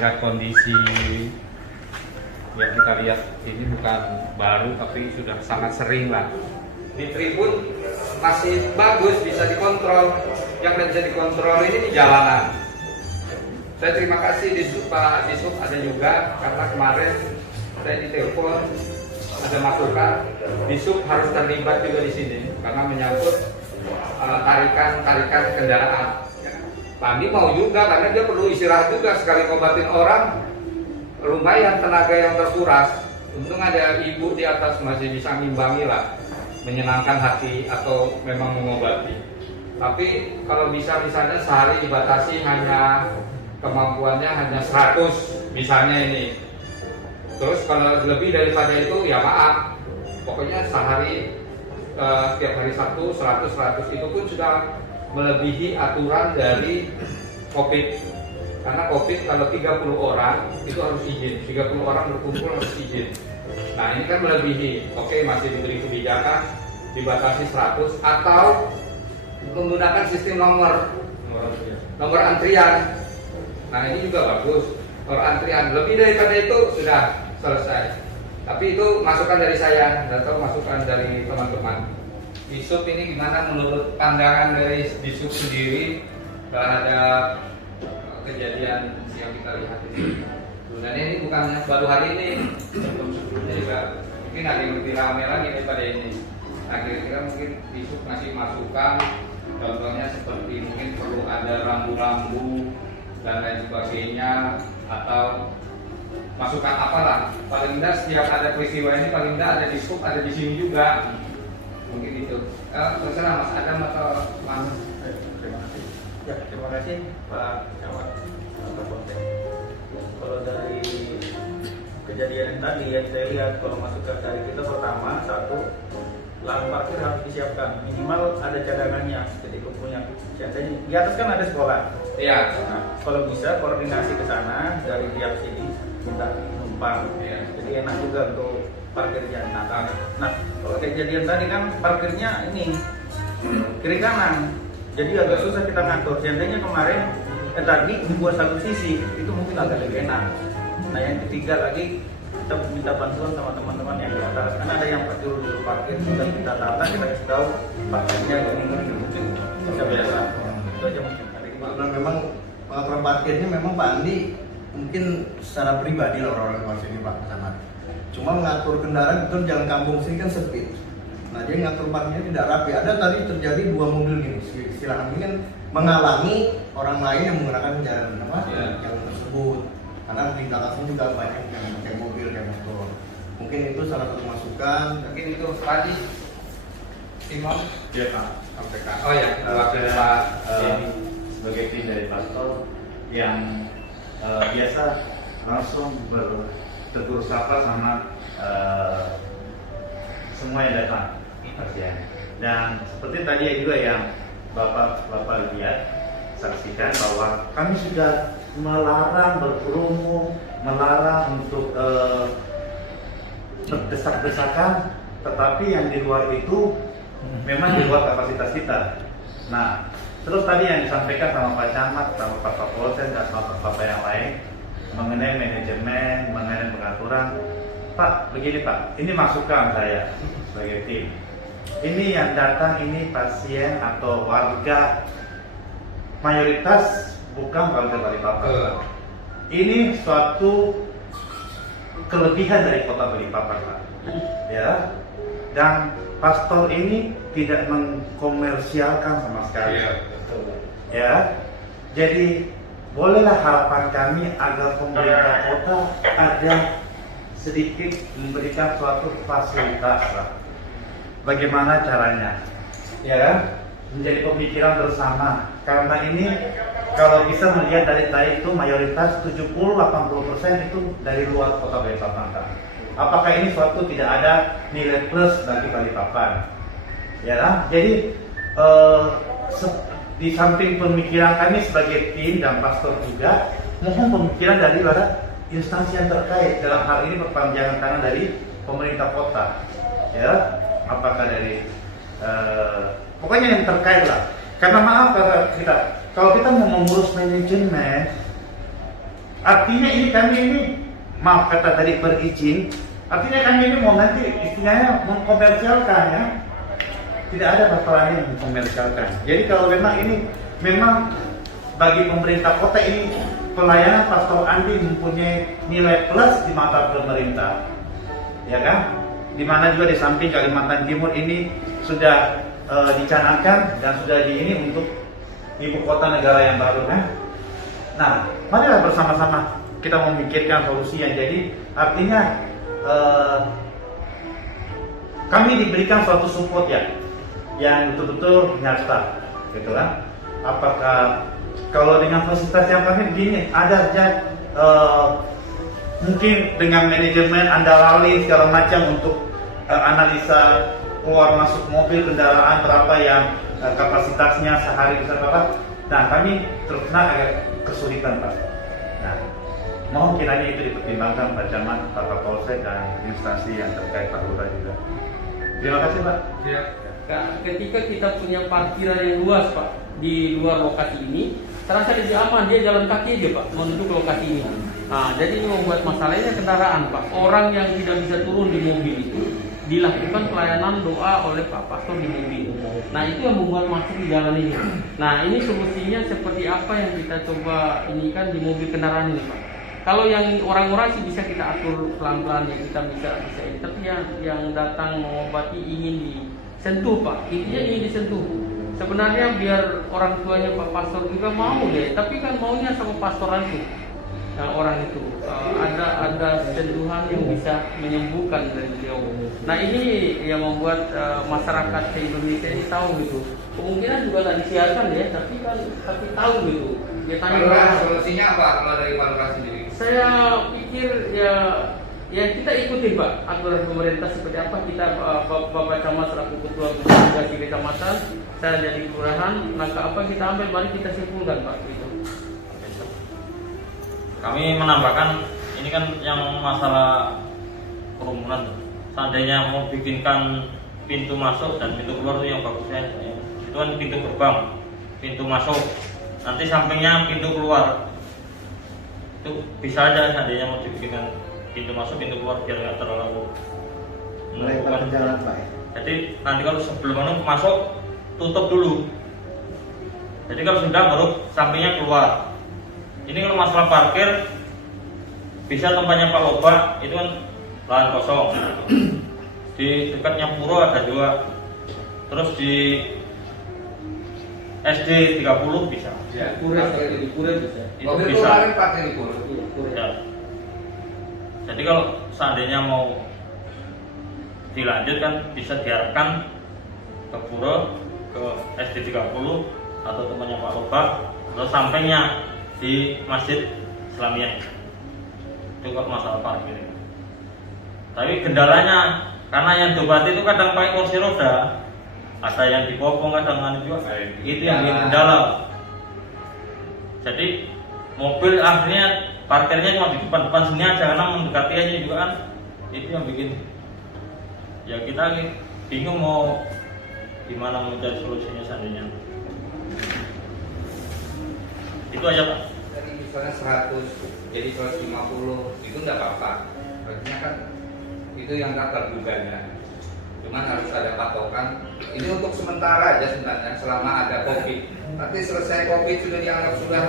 melihat kondisi yang kita lihat ini bukan baru tapi sudah sangat sering lah. Di tribun masih bagus, bisa dikontrol. Yang tidak bisa dikontrol ini di jalanan. Saya terima kasih Pak Disub ada juga, karena kemarin saya ditelepon ada masukan Disub harus terlibat juga di sini karena menyangkut tarikan kendaraan. Pak Andi mau juga karena dia perlu istirahat juga, sekali ngobatin orang lumayan tenaga yang terkuras. Untung ada ibu di atas masih bisa ngimbangi lah, menyenangkan hati atau memang mengobati. Tapi kalau bisa misalnya sehari dibatasi hanya kemampuannya hanya 100 misalnya ini. Terus kalau lebih daripada itu ya maaf. Pokoknya sehari tiap hari Sabtu 100 itu pun sudah melebihi aturan dari COVID. Karena COVID kalau 30 orang itu harus izin, 30 orang berkumpul harus izin. Nah ini kan melebihi. Oke, masih diberi kebijakan dibatasi 100 atau menggunakan sistem nomor antrian. Nah ini juga bagus, nomor antrian lebih daripada itu sudah selesai. Tapi itu masukan dari saya atau masukan dari teman-teman. Disub ini gimana menurut pandangan dari Disub sendiri terhadap kejadian yang kita lihat ini? Sebenarnya ini bukan baru hari ini, sebelum-sebelumnya juga mungkin ada yang lebih ramai lagi daripada ini. Nah kira-kira mungkin Disub ngasih masukan, contohnya seperti mungkin perlu ada rambu-rambu dan lain sebagainya, atau masukan apalah. Paling tidak setiap ada peristiwa ini paling tidak ada Disub ada di sini juga. Mungkin itu. Terserah Mas Adam atau Mas. Terima kasih. Ya, terima kasih Pak Camat atas konten. Kalau dari kejadian yang tadi yang saya lihat, kalau masukan dari kita pertama, satu, lahan parkir harus disiapkan, minimal ada cadangannya ketika punya. Contohnya di atas kan ada sekolah. Iya. Nah, kalau bisa koordinasi ke sana dari pihak sini minta numpang. Iya. Jadi enak juga untuk parkirnya. Nah, kalau kejadian tadi kan parkirnya ini kiri kanan, jadi agak susah kita ngatur. Seandainya kemarin tadi dibuat satu sisi, itu mungkin agak lebih enak. Nah, yang ketiga lagi kita minta bantuan sama teman-teman yang di atas, karena ada yang dulu parkir sudah kita tata, kita kasih tahu parkirnya ini mungkin bisa biasa. Itu aja mungkin. Dan memang pengaturan parkirnya memang Pak Andi mungkin secara pribadi lah orang-orang luar sini Pak Camat. Cuma mengatur kendaraan betul jalan kampung sini kan sempit. Nah dia ngatur parkirnya tidak rapi. Ada tadi terjadi 2 mobil nih, istilahnya ini kan menghalangi orang lain yang menggunakan jalan jalan tersebut. Karena di belakang juga banyak yang pakai mobil dan motor. Mungkin itu salah satu masukan. Mungkin itu tadi Simon. Ya Pak. Sampaikan. Oh ya, wakil Pak sebagai tim dari pastor yang biasa langsung bertegur sapa sama semua yang datang pasien. Dan seperti tadi juga yang Bapak lihat, saksikan bahwa kami sudah melarang berkerumun, melarang untuk berdesak-desakan, tetapi yang di luar itu memang di luar kapasitas kita. Nah, terus tadi yang disampaikan sama Pak Camat, sama Pak Kapolsek, dan sama Bapak yang lain mengenai manajemen, mengenai pengaturan. Pak, begini Pak, ini masukan saya sebagai tim. Ini yang datang ini pasien atau warga mayoritas bukan warga Balikpapan. Ini suatu kelebihan dari kota Balikpapan, Pak. Ya, dan pastor ini tidak mengkomersialkan sama sekali. Ya, jadi bolehlah harapan kami agar pemerintah kota ada sedikit memberikan suatu fasilitas, Pak. Bagaimana caranya? Ya, menjadi pemikiran bersama. Karena ini kalau bisa melihat dari tadi itu mayoritas 70-80% itu dari luar kota Balikpapan, Pak. Apakah ini suatu tidak ada nilai plus bagi Balikpapan? Ya, jadi di samping pemikiran kami sebagai tim dan pastor juga, mohon pemikiran dari para instansi yang terkait dalam hal ini perpanjangan tangan dari pemerintah kota. Ya, apakah dari pokoknya yang terkait lah. Karena maaf kalau kita mau mengurus manajemen, Artinya ini kami ini, maaf kata tadi berizin, artinya kami ini mau nanti istilahnya mengkomersialkan ya. Tidak ada masalahnya yang mengkomersialkan. Jadi kalau memang ini memang bagi pemerintah kota ini pelayanan Pastor Andi mempunyai nilai plus di mata pemerintah, ya kan? Dimana juga di samping Kalimantan Timur ini sudah dicanangkan dan sudah ini untuk ibu kota negara yang baru kan? Nah, marilah bersama-sama kita memikirkan solusi yang jadi artinya kami diberikan suatu support ya yang betul-betul nyata, gitu kan? Apakah kalau dengan fasilitas yang kami begini ada saja mungkin dengan manajemen Anda lalui segala macam untuk analisa keluar masuk mobil kendaraan berapa yang kapasitasnya sehari bisa berapa. Nah, kami terus terang agak kesulitan Pak. Nah, mohon kiranya itu dipertimbangkan Pak Camat, Pak Kapolsek dan instansi yang terkait Pak Lurah juga. Terima kasih Pak. Ya. Nah, ketika kita punya parkiran yang luas Pak di luar lokasi ini, terasa lebih aman, dia jalan kaki aja Pak menuju ke lokasi ini. Nah, jadi ini membuat masalahnya kendaraan Pak. Orang yang tidak bisa turun di mobil itu dilakukan pelayanan doa oleh Pak Pastor di mobil. Nah, itu yang membuat macet di jalan ini. Nah, ini solusinya seperti apa yang kita coba ini kan di mobil kendaraan ini Pak. Kalau yang orang-orang sih bisa kita atur pelan-pelan ya, kita bisa ini. Tapi yang datang mengobati ingin disentuh Pak, intinya ingin disentuh. Sebenarnya biar orang tuanya Pak Pastor juga mau deh, tapi kan maunya sama pastoran itu. Nah, orang itu ada sentuhan yang bisa menyembuhkan dari beliau. Nah, ini yang membuat masyarakat di Indonesia ini tahu gitu. Kemungkinan juga tak disiarkan ya, tapi tahu gitu. Dia tanya solusinya apa kalau dari Pak Lurah sendiri? Saya pikir ya kita ikuti Pak aturan pemerintah seperti apa. Kita Bapak Camat selaku ketua delegasi kecamatan, saya jadi kelurahan, langkah apa kita ambil, mari kita simpulkan Pak gitu. Kami menambahkan ini kan yang masalah kerumunan. Seandainya mau bikinkan pintu masuk dan pintu keluar itu yang bagusnya itu kan pintu gerbang, pintu masuk, nanti sampingnya pintu keluar. Itu bisa aja seandainya mau dibikinkan pintu masuk, pintu keluar biar nggak terlalu Lebar jalan Pak. Jadi nanti kalau sebelum masuk tutup dulu. Jadi kalau sudah baru sampingnya keluar. Ini kalau masalah parkir bisa tempatnya Pak Loba itu kan lahan kosong. Di dekatnya Puro ada 2. Terus di SD 30 bisa. Ya, Pura bisa. Itu mobil bisa. kemarin parkir di Puro. Ya. Jadi kalau seandainya mau dilanjutkan bisa diarahkan ke Puro, ke SD 30 atau tempatnya Pak Loba, atau sampingnya di Masjid Islamiyah. Itu kok masalah parkir. Tapi kendalanya karena yang diobat itu kadang pakai kursi roda, ada yang dipopong kadang juga. Itu yang bikin kendala. Jadi mobil akhirnya parkirnya cuma di depan sini aja karena mendekati aja juga kan. Itu yang bikin ya kita bingung mau gimana mencari solusinya seandainya. Itu aja Pak. Tadi misalnya 100 jadi 150 itu enggak apa-apa. Artinya kan itu yang tak terguganya. Cuman harus ada patokan. Ini untuk sementara aja sebenarnya selama ada Covid. Nanti selesai Covid sudah dianggap sudah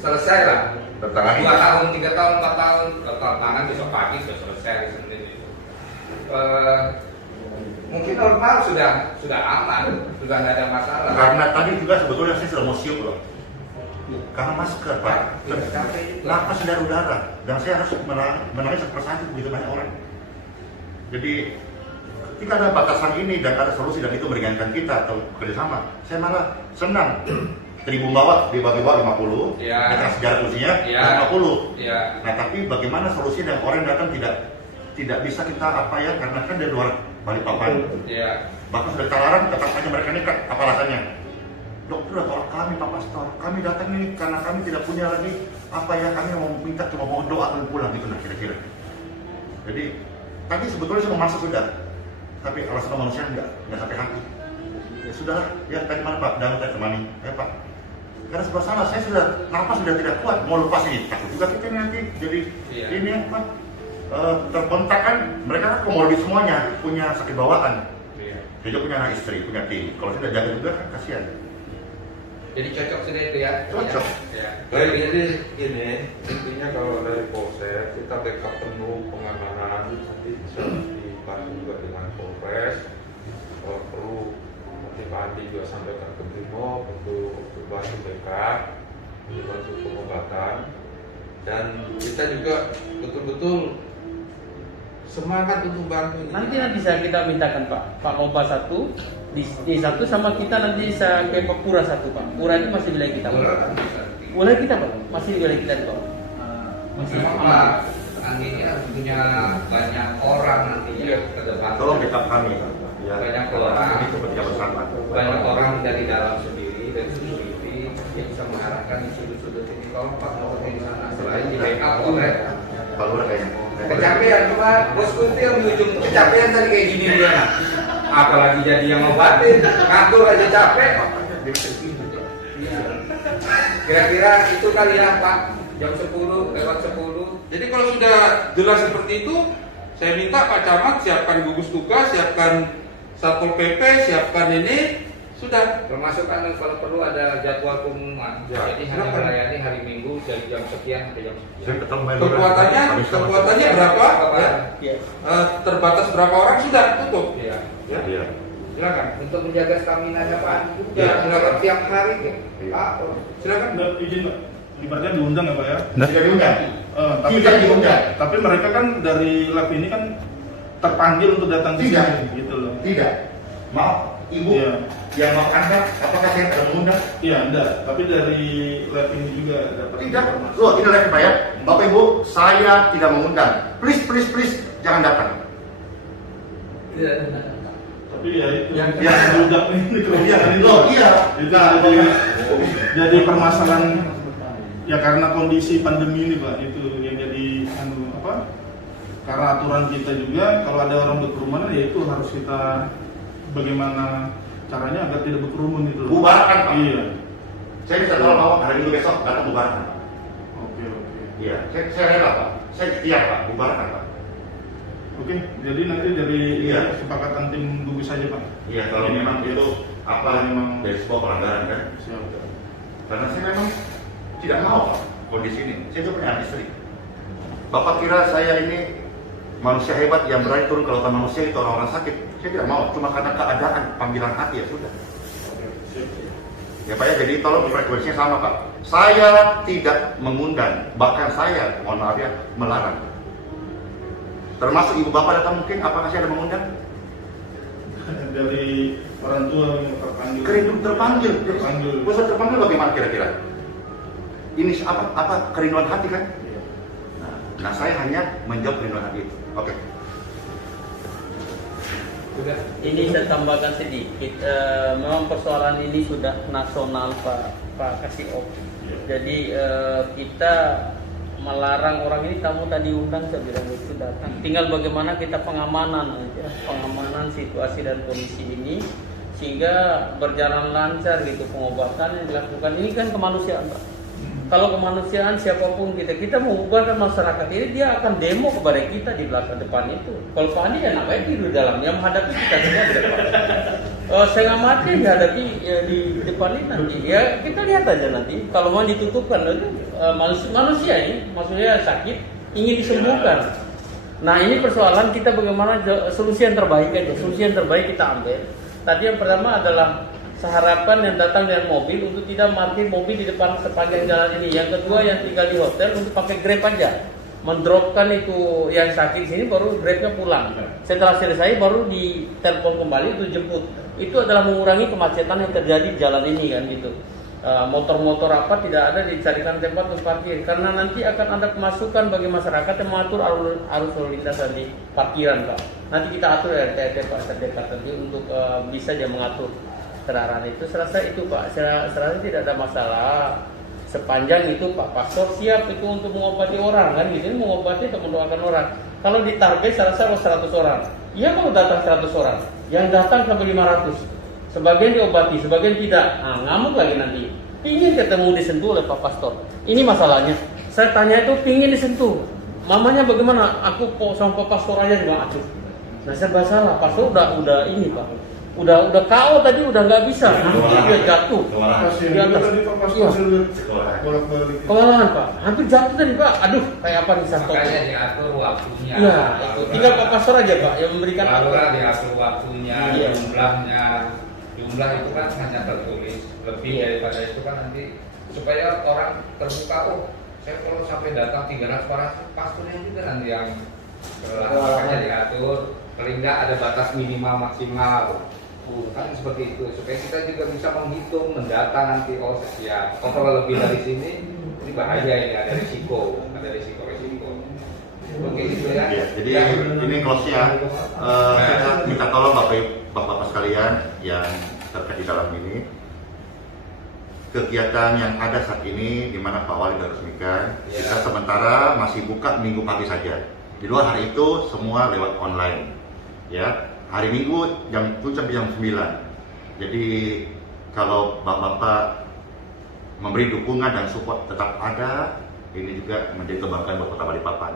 selesai lah. 2 tahun, 3 tahun, 4 tahun, tangan besok pagi sudah selesai sebenarnya itu. Mungkin normal sudah aman, sudah tidak ada masalah. Karena tadi juga sebetulnya saya sudah mau siup loh. Karena masker Pak, nafas dari udara, dan saya harus menangis satu persatu begitu banyak orang. Jadi ketika ada batasan ini dan ada solusi dan itu meringankan kita atau kerjasama, saya malah senang. 1000 bawah dibagi-bagi 50, Ya. dengan sejarah kursinya Ya. 50. Ya. Nah tapi bagaimana solusinya dan orang yang datang tidak bisa kita apa ya, karena kan dari luar Balikpapan. Ya. Bahkan sudah tawaran tetap saja mereka nekat, apa alasannya? Dokter, tolong kami Pak Pastor, kami datang ini karena kami tidak punya lagi apa ya, kami mau minta cuma mau doa dan pulang gitu nah kira-kira. Jadi tadi sebetulnya saya mau masuk sudah, tapi alasan manusia nggak sampai hati. Ya sudah, ya tadi mana Pak, dan saya temani, ya Pak. Karena sebelah sana saya sudah napas sudah tidak kuat, mau lepas ini takut juga kita nanti jadi Iya. ini apa terkontak kan, mereka kan komorbid semuanya, punya sakit bawaan. Iya. Dia juga punya anak istri, punya tim. Kalau tidak jaga juga kan kasihan. Jadi cocok sudah itu ya? Cocok. Ya. Baik, jadi ini intinya kalau dari Polsek kita backup penuh pengamanan, nanti bisa dibantu juga dengan Polres. Kalau perlu nanti Pak Andi juga sampaikan ke Brimob untuk bantu backup, untuk bantu pengobatan, dan kita juga betul-betul semangat untuk bantu ini. Nanti saya kita mintakan Pak Loba satu di satu sama kita nanti saya ke Pura satu Pak. Pura itu masih wilayah kita. Wilayah kita Pak, masih wilayah kita Pak. Masih Memang Pak Andi ini harus punya banyak orang nantinya ke depan. Tolong backup kami. Ya, Banyak orang. Ini seperti yang bersama. Banyak orang dari dalam sendiri dan security yang bisa mengarahkan di sudut-sudut ini. Kalau Pak mau ke sana selain di backup oleh Pak Lurah kayaknya. kecapean, cuma bos Kunti yang di ujung kecapean tadi kayak gini dia. Apalagi jadi yang ngobatin, ngatur aja capek. Kira-kira itu kali ya Pak, jam 10, lewat 10. Jadi kalau sudah jelas seperti itu, saya minta Pak Camat siapkan gugus tugas, siapkan Satpol PP, siapkan ini, sudah. Termasuk kan kalau perlu ada jadwal pengumuman. Ya, Jadi hanya silakan. melayani hari Minggu dari jam sekian sampai jam Saya sekian. ketemu Pak Lurah. Kekuatannya berapa? Ya. Ya. Terbatas berapa orang sudah tutup. Ya. Ya, iya. Silakan untuk menjaga stamina-nya Pak. Ya. Silakan tiap hari Pak. Silakan. Nggak, izin Pak, ibaratnya diundang ya Pak ya. Tidak diundang. Tapi Tidak diundang. Tapi mereka kan dari lab ini kan terpanggil untuk datang ke Tidak. sini gitu loh. Tidak. Maaf, Ibu Iya. yang mau Anda, apakah saya tidak mengundang? Iya, enggak. Tapi dari lab ini juga dapat. Tidak. Loh, ini lagi Pak ya. Bapak Ibu, saya tidak mengundang. Please, please, please, jangan datang. Tapi ya itu Yang budak ini kebijakan itu. Loh, iya. Itu jadi permasalahan ya karena kondisi pandemi ini Pak, itu yang jadi karena aturan kita juga kalau ada orang berkerumun ya itu harus kita bagaimana caranya agar tidak berkerumun itu loh. Bubarkan, Pak. Iya. Saya bisa tolong Pak, hari Minggu besok datang bubarkan. Oke. Iya, saya rela Pak. Saya setia Pak, bubarkan Pak. Oke, jadi nanti dari Iya. kesepakatan tim gugus saja Pak. Iya, kalau memang itu apa Memang- dari sebuah pelanggaran kan? Siap. Karena saya memang tidak mau Pak, kondisi ini. Saya juga punya anak istri. Bapak kira saya ini manusia hebat yang berani turun ke lautan manusia itu orang-orang sakit? Saya tidak mau, cuma karena keadaan panggilan hati ya sudah. Ya Pak ya, jadi tolong frekuensinya sama Pak. Saya tidak mengundang, bahkan saya, mohon maaf ya, melarang. Termasuk ibu bapak datang mungkin, apakah saya ada mengundang? Dari orang tua yang terpanggil. Kerinduan terpanggil. Terpanggil. Masa terpanggil bagaimana kira-kira? Ini apa kerinduan hati kan? Iya. Nah, saya hanya menjawab kerinduan hati itu. Oke. Sudah. Ini saya tambahkan sedikit. Memang persoalan ini sudah nasional Pak Kasih. Jadi kita melarang orang ini tamu tadi undang saya bilang itu datang. Tinggal bagaimana kita pengamanan aja, pengamanan situasi dan kondisi ini sehingga berjalan lancar gitu pengobatan yang dilakukan. Ini kan kemanusiaan Pak. Kalau kemanusiaan siapapun kita mau ubahkan masyarakat ini dia akan demo kepada kita di belakang depan itu. Kalau Pak Andi ya namanya di dalam yang menghadapi kita semua di depan. Saya mati dihadapi di depan ini nanti. Ya kita lihat aja nanti. Kalau mau ditutupkan manusia ini maksudnya sakit ingin disembuhkan. Nah ini persoalan kita bagaimana solusi yang terbaik aja. Solusi yang terbaik kita ambil. Tadi yang pertama adalah seharapan yang datang dengan mobil untuk tidak parkir mobil di depan sepanjang jalan ini. Yang kedua yang tinggal di hotel untuk pakai Grab aja, mendropkan itu yang sakit di sini baru Grabnya pulang. Setelah selesai baru ditelepon kembali untuk jemput. Itu adalah mengurangi kemacetan yang terjadi di jalan ini kan gitu. Motor-motor apa tidak ada dicarikan tempat untuk parkir karena nanti akan ada pemasukan bagi masyarakat yang mengatur arus lalu lintas di parkiran Pak. Nanti kita atur RT Pak terdekat tadi untuk bisa dia mengatur kendaraan itu. Serasa itu Pak, serasa tidak ada masalah sepanjang itu Pak Pastor siap itu untuk mengobati orang kan gitu, mengobati atau mendoakan orang. Kalau ditarget serasa 100 orang, iya kalau datang 100 orang, yang datang sampai 500, sebagian diobati, sebagian tidak, ngamuk lagi nanti. pingin ketemu disentuh oleh Pak Pastor. Ini masalahnya. Saya tanya itu pingin disentuh. Mamanya bagaimana? Aku kok sama Pak Pastor aja bilang aduh. Nah serba salah. Pastor udah ini Pak. Udah KO tadi udah nggak bisa. Dia jatuh. Kasihan Di atas. juga tadi Pak Pastor Iya. saya lihat bolak-balik. Kewalahan Pak. Hampir jatuh tadi Pak. Aduh kayak apa nih Santo? Makanya diatur waktunya. Iya. Itu. Tinggal Pak Pastor aja Pak yang memberikan. Barulah diatur waktunya, Iya. jumlahnya. Jumlah itu kan hanya tertulis. Lebih daripada itu kan nanti supaya orang terbuka. Oh, saya kalau sampai datang 300 pasturnya juga nanti yang makanya diatur. Paling nggak ada batas minimal maksimal. Kan seperti itu supaya kita juga bisa menghitung mendata nanti oh sekian. Oh kalau lebih dari sini ini bahaya ini ada risiko oke gitu ya. Ya, jadi ini close-nya. Saya minta tolong Bapak-Bapak sekalian yang terkait di dalam ini. Kegiatan yang ada saat ini di mana Pak Wali sudah resmikan, kita sementara masih buka Minggu pagi saja. Di luar hari itu semua lewat online. Ya, hari Minggu jam 7 sampai jam 9. Jadi kalau Bapak memberi dukungan dan support tetap ada, ini juga menjadi kebanggaan buat Kota Balikpapan.